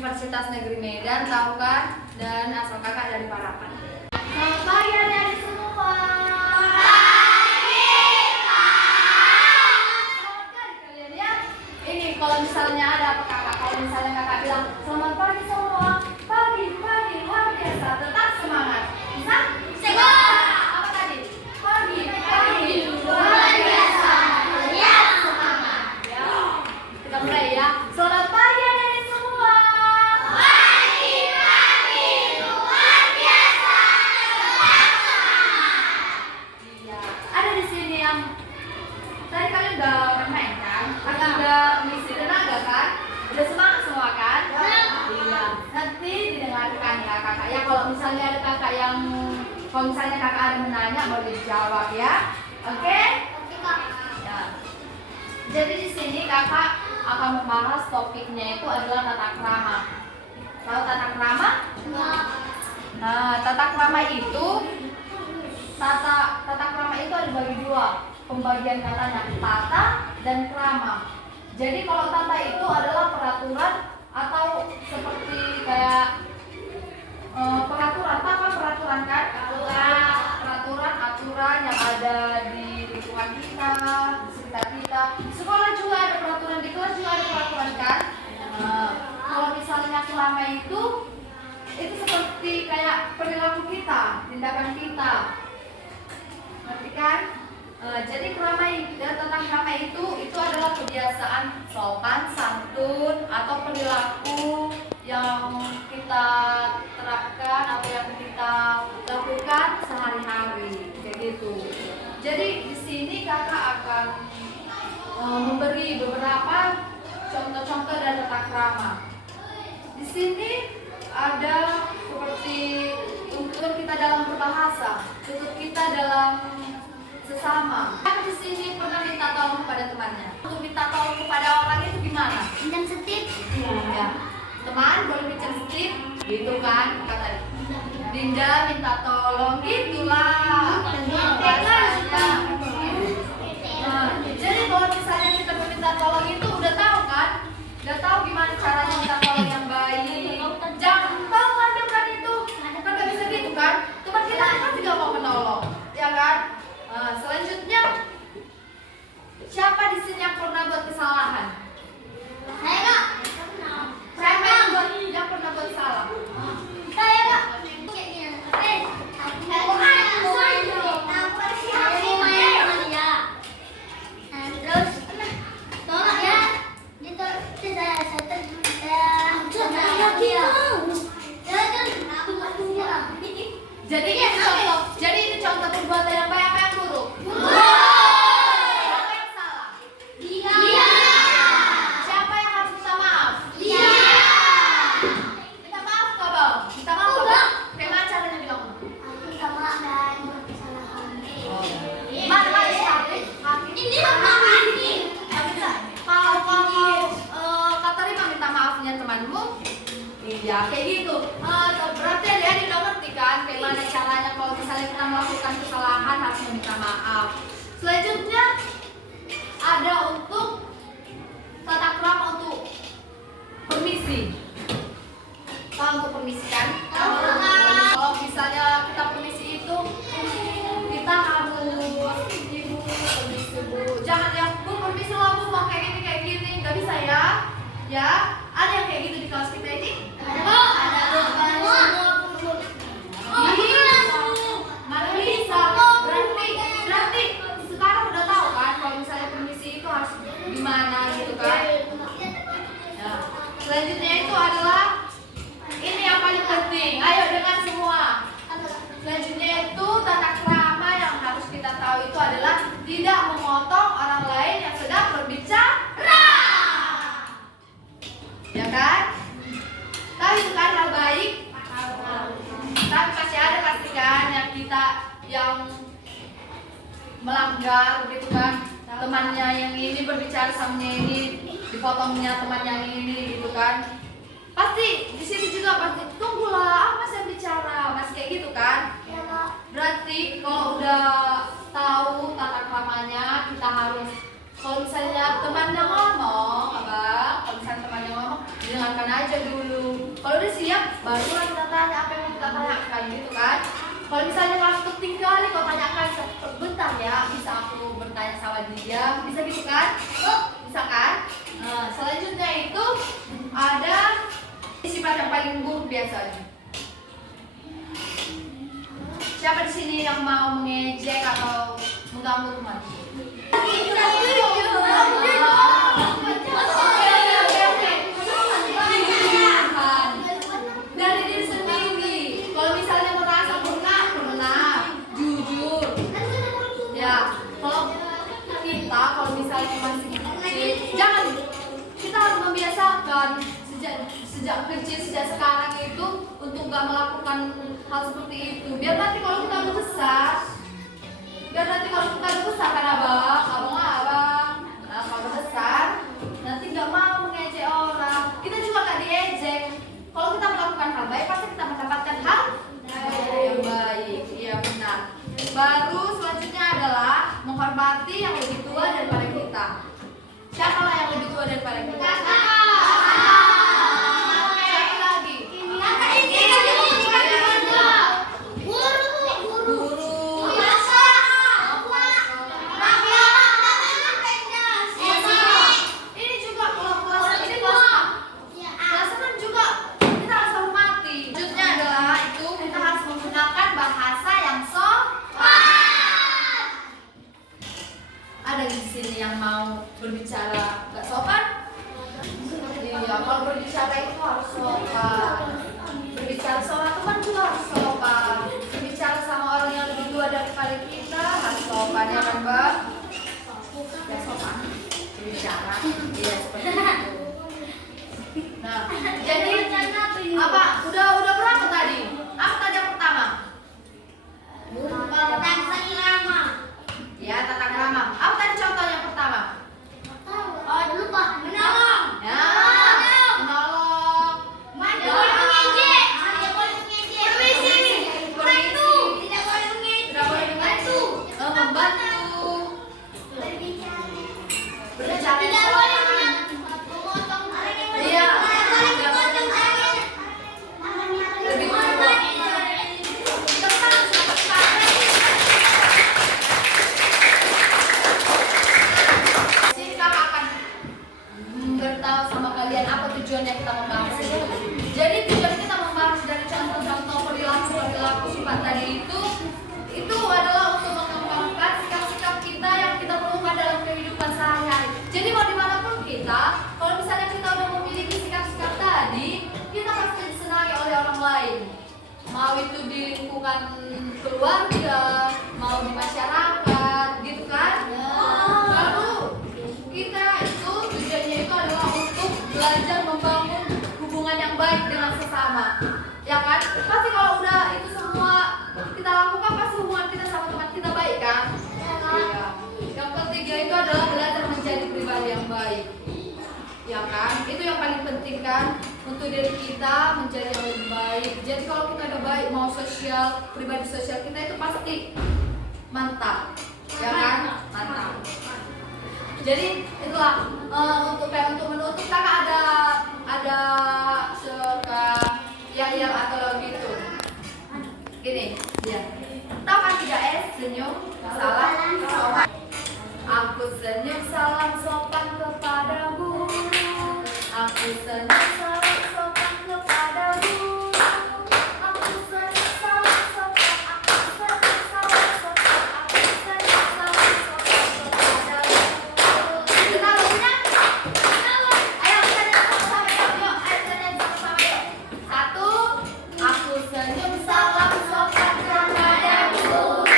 Universitas Negeri Medan, tahu kan? Dan asal kakak dari Parapan. Selamat pagi adik-adik semua. Selamat pagi kalian ya. Ini kalau misalnya ada apa kakak, kalau misalnya kakak bilang selamat pagi semua, pagi luar biasa, tetap semangat. Bisa? Apa tadi? Pagi luar biasa, tetap semangat. Ya. Kita mulai ya. Selamat pagi adik-adik semua. Pagi luar biasa, tetap semangat. Iya. Ada di sini yang tadi kalian udah main kan? Udah ngisi tenaga kan? Udah semangat semua kan? Iya. Nanti didengarkan ya kakak ya. Kalau misalnya ada kakak yang, kalau misalnya kakak ada menanya boleh dijawab ya. Oke? Ya. Jadi di sini kakak akan membahas topiknya itu adalah tata krama. Tahu tata krama? Nah, tata krama itu ada bagi dua. Pembagian katanya tata dan krama. Jadi kalau tata itu adalah peraturan atau seperti kayak peraturan, apa peraturan kan? Peraturan, aturan yang ada di lingkungan kita, di sekitar kita. Di sekolah juga ada peraturan, di kelas juga ada peraturan kan? Kalau misalnya krama itu seperti kayak perilaku kita, tindakan kita. Ngerti kan? Jadi tentang krama itu adalah kebiasaan sopan, santun atau perilaku yang kita terapkan atau yang kita lakukan sehari-hari kayak gitu. Jadi di sini kakak akan memberi beberapa contoh-contoh dari tata krama. Di sini ada seperti tutur kita dalam berbahasa, tutur kita dalam sesama. Kan di sini pernah minta tolong pada temannya. Untuk minta tolong kepada orang itu gimana? Pinjam setip. Ya. Teman boleh pinjam setip, gitu kan? Kata Dinda minta tolong, gitulah. Bahasanya. Jadi kalau misalnya kita meminta tolong itu udah tahu kan? Udah tahu gimana caranya minta tolong yang baik. Jangan tahu aja kan itu. Kan gak bisa gitu kan? Teman kita kan juga mau menolong, ya kan? Selanjutnya, siapa di sini yang pernah buat kesalahan? Saya kak. Siapa yang pernah buat salah? Saya kak. Terus tolak ya. Jadi ini contoh perbuatan yang baik apa yang buruk? Siapa yang salah? Dia. Siapa yang harus minta maaf? Dia. Minta maaf kok bang? Minta maaf kok bang? Bagaimana caranya bilang? Minta maaf dan buat kesalahan. Mana hakim? Ini sama ini. Kalau kata Rima minta maafnya temanmu, iya kayak gitu. Berarti dia udah ngerti kan bagaimana caranya kalau misalnya kita melakukan kesalahan harus meminta maaf. Selanjutnya ada untuk tata krama untuk permisi. Tahu untuk permisi kan? Kalau misalnya kita permisi itu kita harus ibu permisi bu. Jangan ya bu permisi lah bu mau kayak gini nggak bisa ya. Ya ada yang kayak gitu di kelas kita ini? Ada Mana bisa? Berarti sekarang udah tahu kan kalau misalnya permisi itu harus gimana gitu kan? Ya. Selanjutnya itu adalah ini yang paling penting. Ayo dengar semua. Selanjutnya itu tata krama yang harus kita tahu itu adalah tidak memotong orang lain yang sedang berbicara. Ya kan? Tahu itu kan hal baik? Tapi pasti ada pastikan yang kita yang melanggar gitu kan, temannya yang ini berbicara sama yang ini, dipotongnya teman yang ini gitu kan. Pasti di sini juga pasti tunggulah apa saya bicara, masih kayak gitu kan. Berarti kalau udah tahu tata kramanya kita harus, kalau misalnya temannya ngomong, abang, kalau misalnya temannya ngomong didengarkan aja dulu. Kalau udah siap, barulah kita tanya apa yang mau kita tanyakan gitu kan. Kalau misalnya kelas penting kali kau tanyakan, bentar ya, bisa aku bertanya sama dia, bisa gitu kan? Bisa kan? Nah, selanjutnya itu ada sifat yang paling buruk biasanya. Siapa di sini yang mau mengejek atau mengganggu teman? Dari diri sendiri. Kalau misalnya merasa pernah, jujur. Ya, kalau misalnya masih kecil, jangan, kita harus membiasakan sejak kecil, sejak sekarang itu untuk gak melakukan hal seperti itu. Biar nanti kalau kita udah besar, kan abang, nah kalau besar nanti gak mau mengejek orang, kita juga gak diejek. Kalau kita melakukan hal baik, pasti kita mendapatkan hal yang baik. Iya benar. Baru selanjutnya adalah menghormati yang lebih tua daripada kita. Siapa lah yang lebih tua daripada kita? Siapa lagi? Ini juga kalau kelas ini kelas 6 juga kita harus hormati. Selanjutnya adalah itu kita harus menggunakan bahasa yang sopan. Ada di sini yang mau berbicara gak sopan? Iya, kalau berbicara itu harus sopan. Berbicara sama teman juga harus sopan. Berbicara sama orang yang lebih tua daripada kita harus sopan, ya kan, Mbak? Ya sopan. Berbicara, iya seperti itu. Nah, jadi apa? Udah berapa tadi? Apa tadi yang pertama? Ya, tata krama. Apa tadi contoh yang pertama? Ya, menolong. Membantu. Berbicara sopan. Iya. Lebih tua. Sini kakak akan beritahu sama kalian apa tujuannya kita membahas ini. Jadi tujuan kita membahas dari contoh-contoh perilaku sifat tadi itu adalah untuk mengembangkan sikap-sikap kita yang kita perlukan dalam kehidupan sehari-hari. Jadi mau dimanapun kita, kalau misalnya kita udah memiliki sikap-sikap tadi, kita pasti disenangi oleh orang lain. Mau itu di lingkungan keluarga, mau di masyarakat, gitu kan? Baru kita itu tujuannya itu adalah untuk belajar membangun hubungan yang baik dengan sesama, ya kan? Pasti kalau udah itu semua kita lakukan, pasti hubungan kita sama teman kita baik kan? Iya. Yang ketiga itu adalah belajar menjadi pribadi yang baik, ya kan? Itu yang paling penting kan, untuk diri kita menjadi yang lebih baik. Jadi kalau kita udah baik, mau sosial, pribadi sosial kita itu pasti mantap, ya kan? Mantap. Jadi itulah untuk menutup, kakak ada suka yang atau gitu. Gini, dia. Tahu kan 3S, senyum, salam, sopan. Aku senyum salam sopan kepada guru. Aku senyum salam sopan kepada guru. Aku senyum salam sopan. Aku senyum salam sopan. Aku senyum salam sopan kepada guru. Kenal lagunya? Ayo kita nyanyi sama-sama yuk. Ayo kita nyanyi sama-sama yuk. 1. Aku senyum salam sopan kepada guru.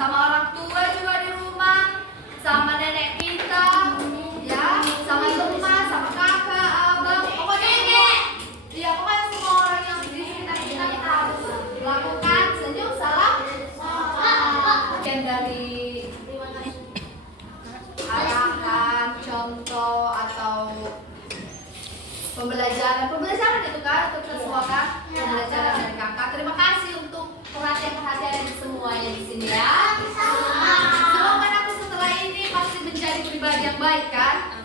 Sama orang tua juga di rumah, sama nenek kita, ya, sama teman, sama kakak, abang, pokoknya semua orang yang di sekitar kita harus lakukan senyum salam. Bagian dari pembelajaran itu kan untuk kita semua kan, pembelajaran dari kakak. Terima kasih untuk perhatian dari semuanya di sini ya. Semoga aku setelah ini pasti menjadi pribadi yang baik kan.